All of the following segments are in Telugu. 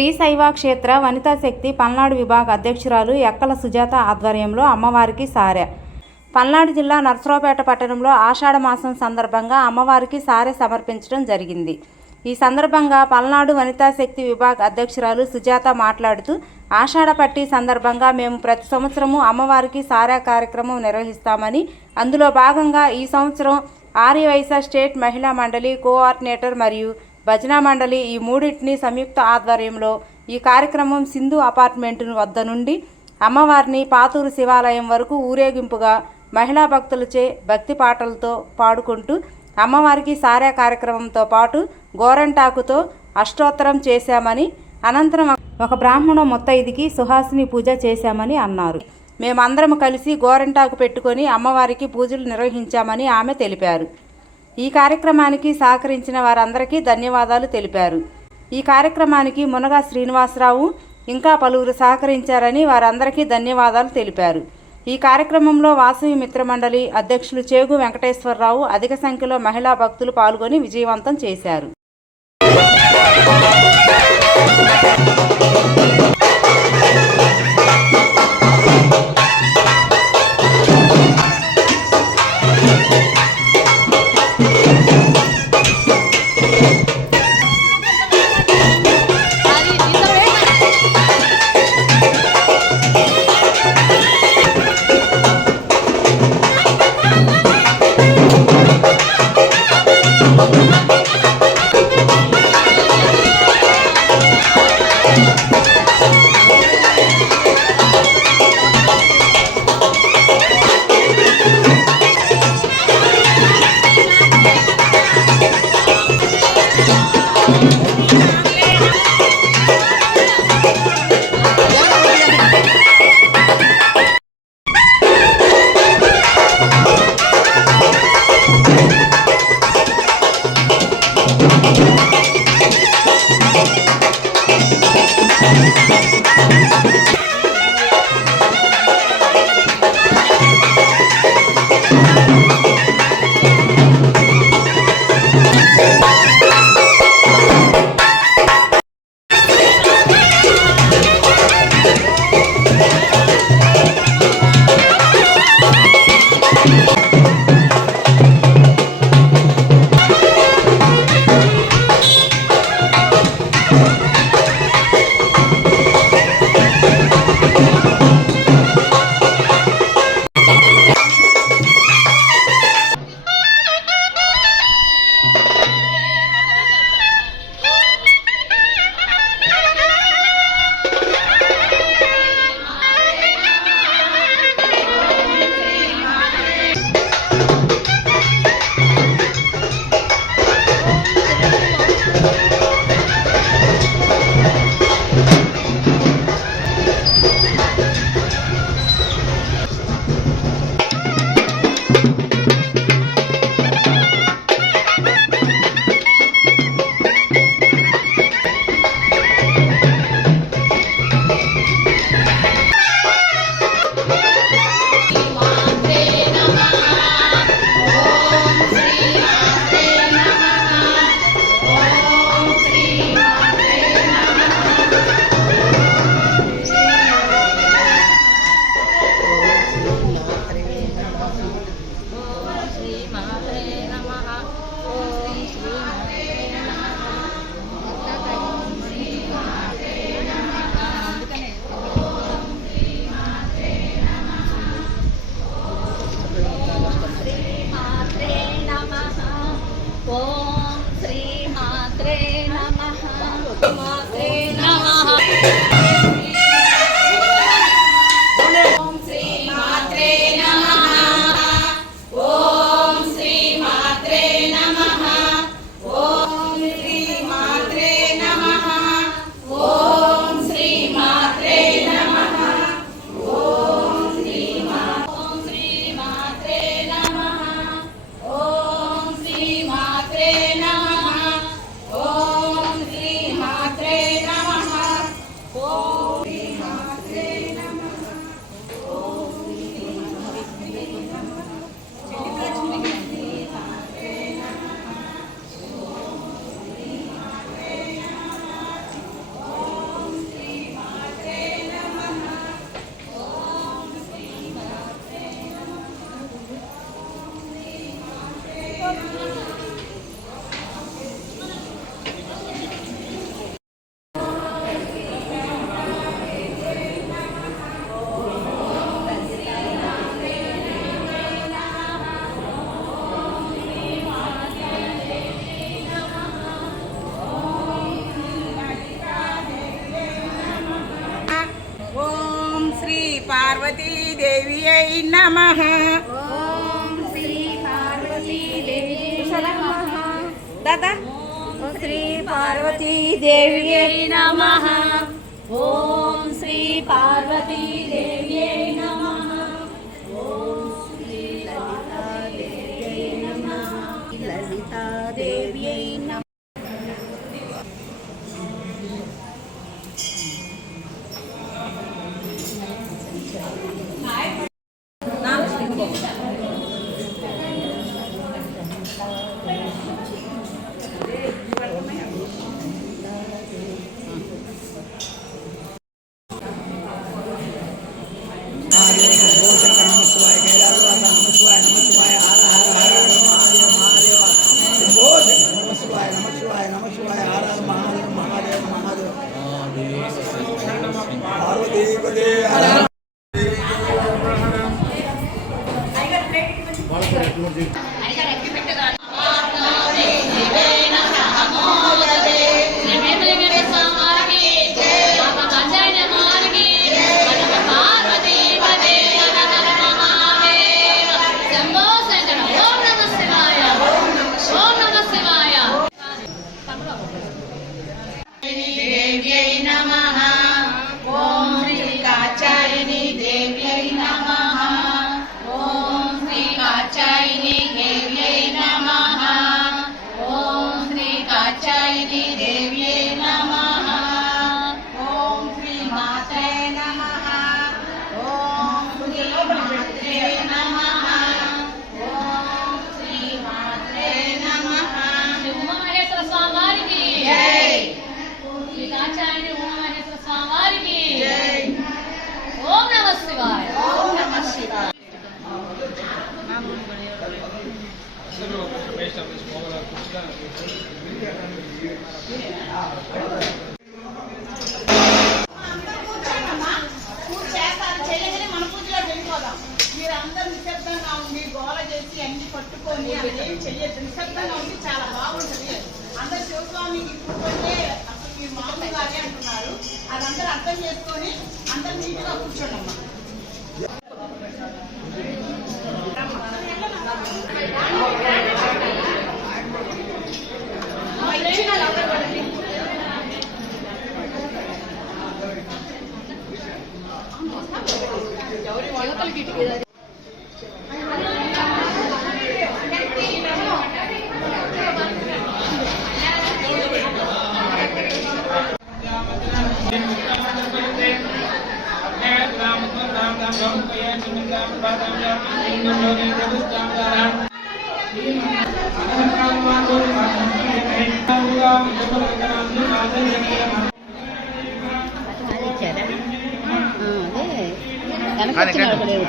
శ్రీ శైవ క్షేత్ర వనితా శక్తి పల్నాడు విభాగ అధ్యక్షురాలు ఎక్కల సుజాత ఆధ్వర్యంలో అమ్మవారికి సారె. పల్నాడు జిల్లా నర్సరావుపేట పట్టణంలో ఆషాఢ మాసం సందర్భంగా అమ్మవారికి సారె సమర్పించడం జరిగింది. ఈ సందర్భంగా పల్నాడు వనితా శక్తి విభాగ అధ్యక్షురాలు సుజాత మాట్లాడుతూ, ఆషాఢ పట్టి సందర్భంగా మేము ప్రతి సంవత్సరము అమ్మవారికి సారె కార్యక్రమం నిర్వహిస్తామని, అందులో భాగంగా ఈ సంవత్సరం ఆర్యవైశ్య స్టేట్ మహిళా మండలి కోఆర్డినేటర్ మరియు భజనా మండలి ఈ మూడింటిని సంయుక్త ఆధ్వర్యంలో ఈ కార్యక్రమం సింధు అపార్ట్మెంట్ వద్ద నుండి అమ్మవారిని పాతూరు శివాలయం వరకు ఊరేగింపుగా మహిళా భక్తులచే భక్తి పాటలతో పాడుకుంటూ అమ్మవారికి సారె కార్యక్రమంతో పాటు గోరంటాకుతో అష్టోత్తరం చేశామని, అనంతరం ఒక బ్రాహ్మణ ముత్తైదికి సుహాసిని పూజ చేశామని అన్నారు. మేమందరం కలిసి గోరంటాకు పెట్టుకొని అమ్మవారికి పూజలు నిర్వహించామని ఆమె తెలిపారు. ఈ కార్యక్రమానికి సహకరించిన వారందరికీ ధన్యవాదాలు తెలిపారు. ఈ కార్యక్రమానికి మునగా శ్రీనివాసరావు ఇంకా పలువురు సహకరించారని వారందరికీ ధన్యవాదాలు తెలిపారు. ఈ కార్యక్రమంలో వాసవి మిత్రమండలి అధ్యక్షులు చేగు వెంకటేశ్వరరావు అధిక సంఖ్యలో మహిళా భక్తులు పాల్గొని విజయవంతం చేశారు. నమః. ఓం శ్రీ పార్వతీదేవి నమః. దాదా ఓం శ్రీ పార్వతీదేవి నమః. ఓం శ్రీ పార్వతీదేవి నమః. ఓం శ్రీ లలితాదేవి నమః. లలితాదేవి నమః. పట్టుకొని చెయ్యొచ్చు. నిశ్శబ్దంగా ఉండి చాలా బాగుంటుంది. అందరు శివస్వామికి కూర్చొని అసలు మీరు మామూలుగానే అంటున్నారు. అదందరూ అర్థం చేసుకొని అందరు నీట్గా కూర్చోండి అమ్మా.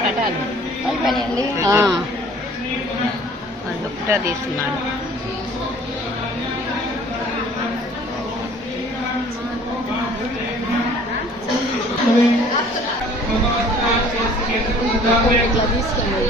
కట్టాలి వాళ్ళు ఒకటో తీసుకున్నాను. ఇట్లా తీసుకెళ్ళి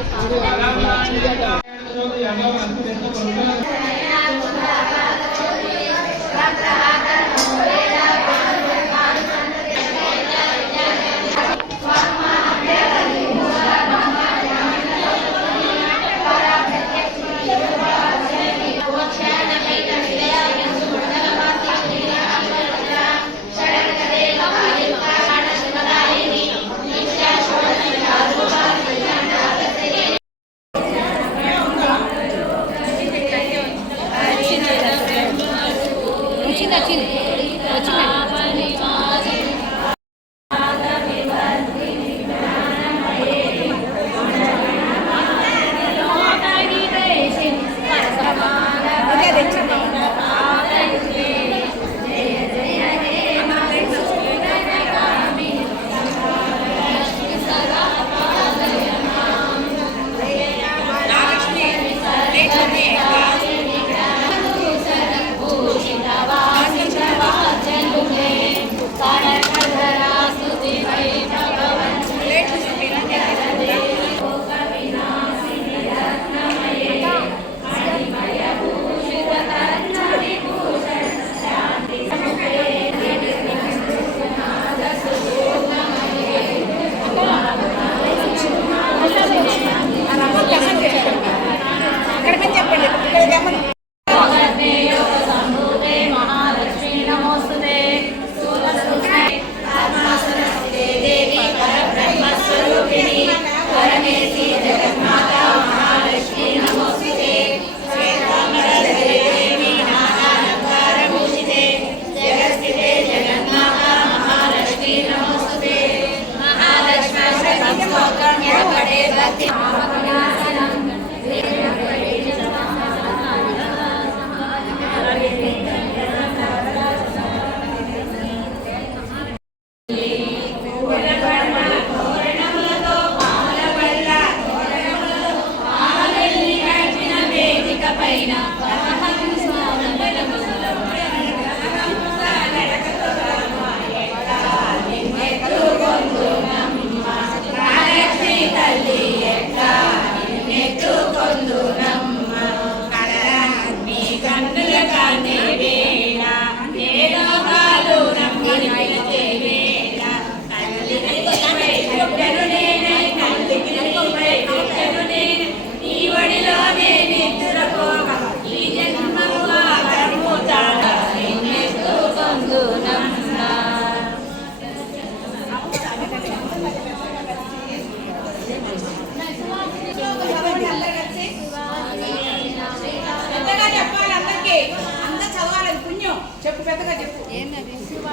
చెప్పు పెద్దగా చెప్పు.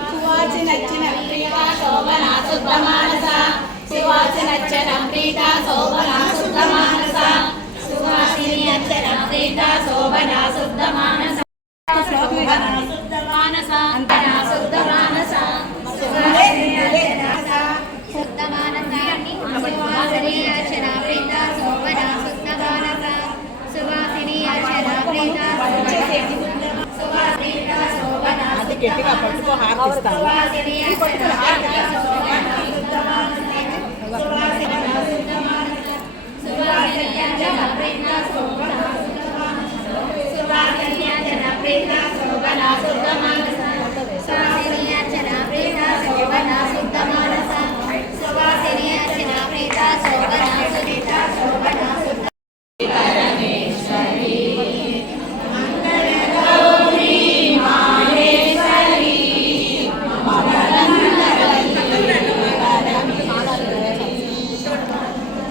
సువాసి నచ్చిన ప్రీత శోభన శుద్ధ మానస, సువాసి నచ్చిన ప్రీత శోభన శుద్ధ మానస, సువాసిని అర్చన ప్రీత శోభన శుద్ధ మానస, శోభన శుద్ధ మానస అంతన శుద్ధ మానస, సువాసిని అర్చన శుద్ధ మానస, సువాసిని అర్చన ప్రీత శోభన శుద్ధ మానస, సువాసిని అర్చన ప్రీత అది గట్టిగా పట్టుకో హారతిస్తాను.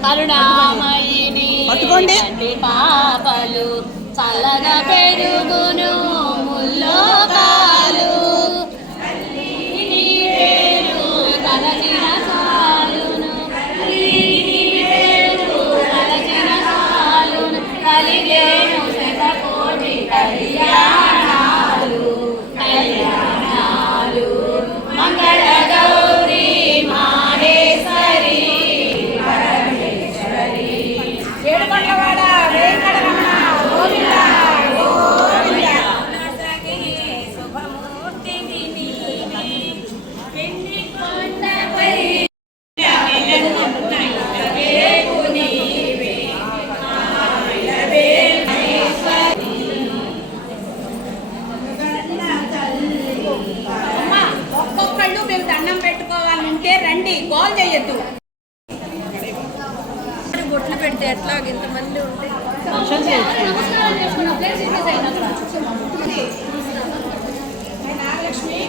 కరుణామయిని తండ్రి పాపలు చల్లగా పెరుగును ముల్లోకాలు, నీ పేరు తలచిన చాలును, నీ పేరు తలచిన చాలును, కలిగేను శతకోటి కళ్యాణాలు కళ్యాణాలు, మంగళ గౌరీ మాహేశ్వరి ఏడుకొండవాడ వెంకటరమణ గోవింద గోవింద. శుభమూర్తివి నీవే, పెళ్లి కొండపై ఒక్కొక్కళ్ళు మేము దండం పెట్టుకోవాలంటే రండి, గోల్ చేయొద్దు. బొట్లు పెడితే ఎట్లా ఇంతమంది ఉంటే నాగలక్ష్మి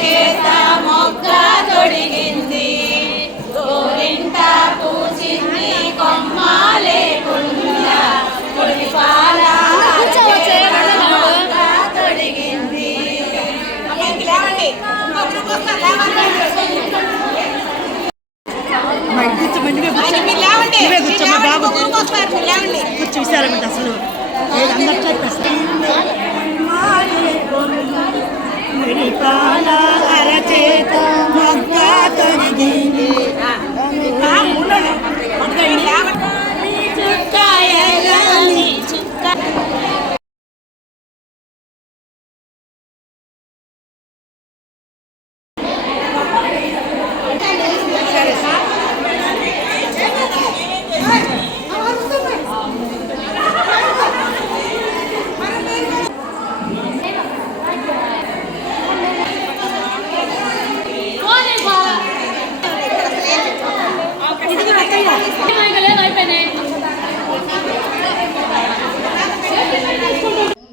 చేత మొగ్గ తొడిగింది, గోరింట పూచింది కొమ్మ లేకుండా, తొడిపాల తొడిగింది. లేవండి చూసారన్నమాట అసలు అరచేత మొగ్గ తొడిగింది,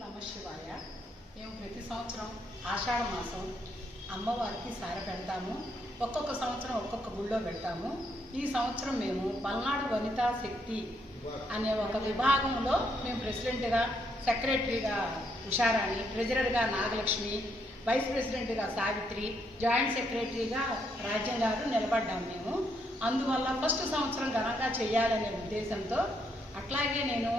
నమశివాయ. మేము ప్రతి సంవత్సరం ఆషాఢ మాసం అమ్మవారికి సారె పెడతాము. ఒక్కొక్క సంవత్సరం ఒక్కొక్క గుళ్ళో పెడతాము. ఈ సంవత్సరం మేము పల్నాడు వనితా శక్తి అనే ఒక విభాగంలో మేము ప్రెసిడెంట్గా, సెక్రటరీగా ఉషారాణి, ట్రెజరర్గా నాగలక్ష్మి, వైస్ ప్రెసిడెంట్గా సావిత్రి, జాయింట్ సెక్రటరీగా రాజ్యం గారు నిలబడ్డాము మేము. అందువల్ల ఫస్ట్ సంవత్సరం ఘనంగా చేయాలనే ఉద్దేశంతో, అట్లాగే నేను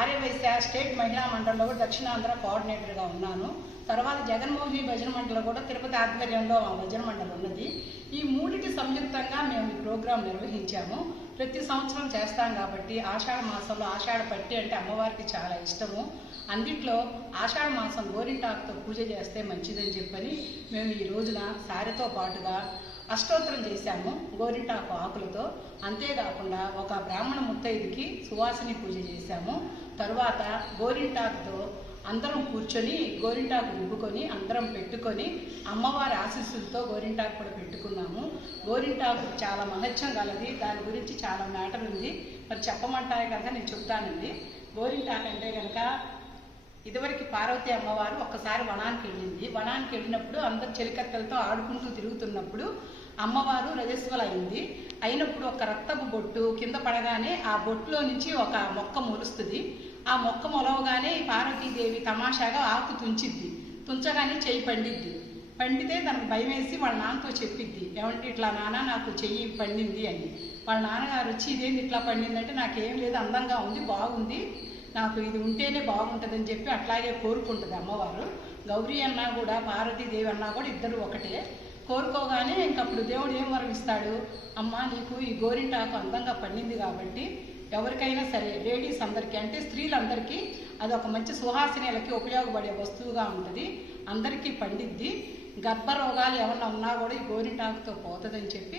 ఆర్యవైశ్య స్టేట్ మహిళా మండలిలో కూడా దక్షిణాంధ్ర కోఆర్డినేటర్గా ఉన్నాను. తర్వాత జగన్మోహిని భజన మండలిలో కూడా తిరుపతి ఆధ్వర్యంలో ఆ భజన మండలి ఉన్నది. ఈ మూడిటి సంయుక్తంగా మేము ఈ ప్రోగ్రాం నిర్వహించాము. ప్రతి సంవత్సరం చేస్తాం కాబట్టి ఆషాఢ మాసంలో ఆషాఢ పట్టి అంటే అమ్మవారికి చాలా ఇష్టము. అందుట్లో ఆషాఢ మాసం గోరింటాకుతో పూజ చేస్తే మంచిదని చెప్పని మేము ఈ రోజున సారెతో పాటుగా అష్టోత్తరం చేశాము గోరింటాకు ఆకులతో. అంతేకాకుండా ఒక బ్రాహ్మణ ముత్తైదుకి సువాసిని పూజ చేశాము. తరువాత గోరింటాకుతో అందరం కూర్చొని గోరింటాకు రుబ్బుకొని అందరం పెట్టుకొని అమ్మవారి ఆశీస్సులతో గోరింటాకు కూడా పెట్టుకున్నాము. గోరింటాకు చాలా మహత్యం గలది, దాని గురించి చాలా మ్యాటర్ ఉంది. మరి చెప్పమంటాయి కనుక నేను చెప్తానండి. గోరింటాకు అంటే కనుక ఇదివరకు పార్వతి అమ్మవారు ఒక్కసారి వనానికి వెళ్ళింది. వనానికి వెళ్ళినప్పుడు అందరు చెలికత్తెలతో ఆడుకుంటూ తిరుగుతున్నప్పుడు అమ్మవారు రజస్వల అయింది. అయినప్పుడు ఒక రక్తపు బొట్టు కింద పడగానే ఆ బొట్టులో నుంచి ఒక మొక్క మొలుస్తుంది. ఆ మొక్క మొలవగానే ఈ పార్వతీదేవి తమాషాగా ఆకు తుంచిద్ది. తుంచగానే చెయ్యి పండితే తనకు భయం వేసి వాళ్ళ నాన్నతో చెప్పిద్ది, ఏమంటే ఇట్లా నాన్న నాకు చెయ్యి పండింది అని. వాళ్ళ నాన్నగారు వచ్చి ఇదేంటి ఇట్లా పండిందంటే నాకేం లేదు, అందంగా ఉంది, బాగుంది, నాకు ఇది ఉంటేనే బాగుంటుందని చెప్పి అట్లాగే కోరుకుంటుంది అమ్మవారు. గౌరీ అన్నా కూడా పార్వతీదేవి అన్నా కూడా ఇద్దరు ఒకటే. కోరుకోగానే ఇంకప్పుడు దేవుడు ఏం వరం ఇస్తాడు, అమ్మ నీకు ఈ గోరింటాకు అందంగా పండింది కాబట్టి ఎవరికైనా సరే లేడీస్ అందరికీ అంటే స్త్రీలందరికీ అది ఒక మంచి సుహాసినీలకి ఉపయోగపడే వస్తువుగా ఉంటుంది, అందరికీ పండిద్ది, గర్భరోగాలు ఏమన్నా ఉన్నా కూడా ఈ గోరింటాకుతో పోతుందని చెప్పి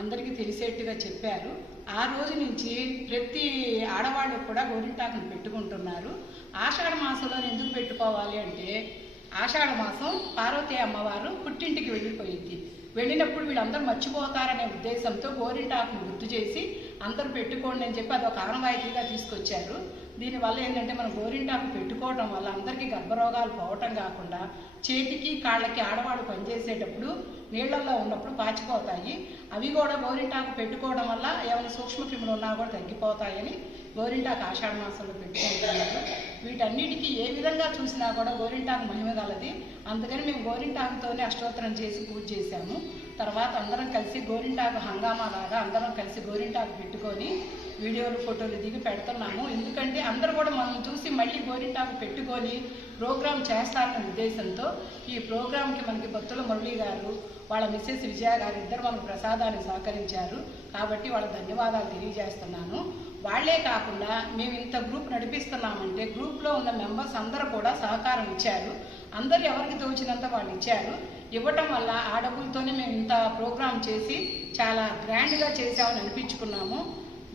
అందరికీ తెలిసేట్టుగా చెప్పారు. ఆ రోజు నుంచి ప్రతి ఆడవాళ్ళు కూడా గోరింటాకును పెట్టుకుంటున్నారు. ఆషాఢ మాసంలో ఎందుకు పెట్టుకోవాలి అంటే ఆషాఢ మాసం పార్వతీ అమ్మవారు పుట్టింటికి వెళ్ళిపోయింది. వెళ్ళినప్పుడు వీళ్ళందరూ మర్చిపోతారనే ఉద్దేశంతో గోరింటాకును గుర్తు చేసి అందరూ పెట్టుకోండి అని చెప్పి అదొక ఆనవాయితీగా తీసుకొచ్చారు. దీనివల్ల ఏంటంటే మనం గోరింటాకు పెట్టుకోవడం వల్ల అందరికీ గర్భరోగాలు పోవటం కాకుండా చేతికి కాళ్ళకి ఆడవాళ్ళు పనిచేసేటప్పుడు నీళ్లలో ఉన్నప్పుడు పాచిపోతాయి. అవి కూడా గోరింటాకు పెట్టుకోవడం వల్ల ఏమైనా సూక్ష్మక్రిములు ఉన్నా కూడా తగ్గిపోతాయని గోరింటాకు ఆషాఢ మాసంలో పెట్టుకుంటున్నారు. వీటన్నిటికీ ఏ విధంగా చూసినా కూడా గోరింటాకు మహిమ గలది. అందుకని మేము గోరింటాకుతోనే అష్టోత్తరం చేసి పూజ చేశాము. తర్వాత అందరం కలిసి గోరింటాకు హంగామా లాగా అందరం కలిసి గోరింటాకు పెట్టుకొని వీడియోలు ఫోటోలు దిగి పెడుతున్నాము. ఎందుకంటే అందరూ కూడా మనం చూసి మళ్ళీ గోరింటాకు పెట్టుకొని ప్రోగ్రాం చేస్తారన్న ఉద్దేశంతో ఈ ప్రోగ్రాంకి మనకి బత్తుల మురళి గారు వాళ్ళ మిస్సెస్ విజయ గారు ఇద్దరు మనకు ప్రసాదాన్ని సహకరించారు. కాబట్టి వాళ్ళ ధన్యవాదాలు తెలియజేస్తున్నాను. వాళ్లే కాకుండా మేము ఇంత గ్రూప్ నడిపిస్తున్నామంటే గ్రూప్లో ఉన్న మెంబర్స్ అందరూ కూడా సహకారం ఇచ్చారు. అందరు ఎవరికి తోచినంత వాళ్ళు ఇచ్చారు. ఇవ్వటం వల్ల ఆ డబ్బులతోనే మేము ఇంత ప్రోగ్రాం చేసి చాలా గ్రాండ్గా చేసామని అనిపించుకున్నాము.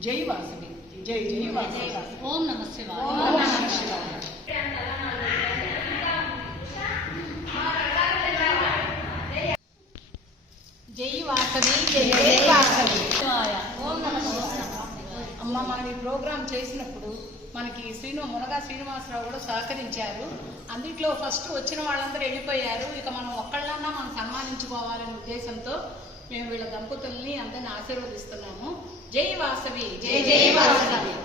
జై వాసవి, జై జై వాసవి. ఓం నమః శివాయ. ఓం నమః శివాయ. జై వాసవి, జై జై వాసవి. ఓం నమః శివాయ. అమ్మ మనం ఈ ప్రోగ్రాం చేసినప్పుడు మనకి మునగా శ్రీనివాసరావు కూడా సహకరించారు. అందుట్లో ఫస్ట్ వచ్చిన వాళ్ళందరూ వెళ్ళిపోయారు. ఇక మనం ఒక్కళ్ళన్నా మనం సన్మానించుకోవాలనే ఉద్దేశంతో మేము వీళ్ళ దంపతుల్ని అందరిని ఆశీర్వదిస్తున్నాము. జై వాసవి, జై జై వాసవి.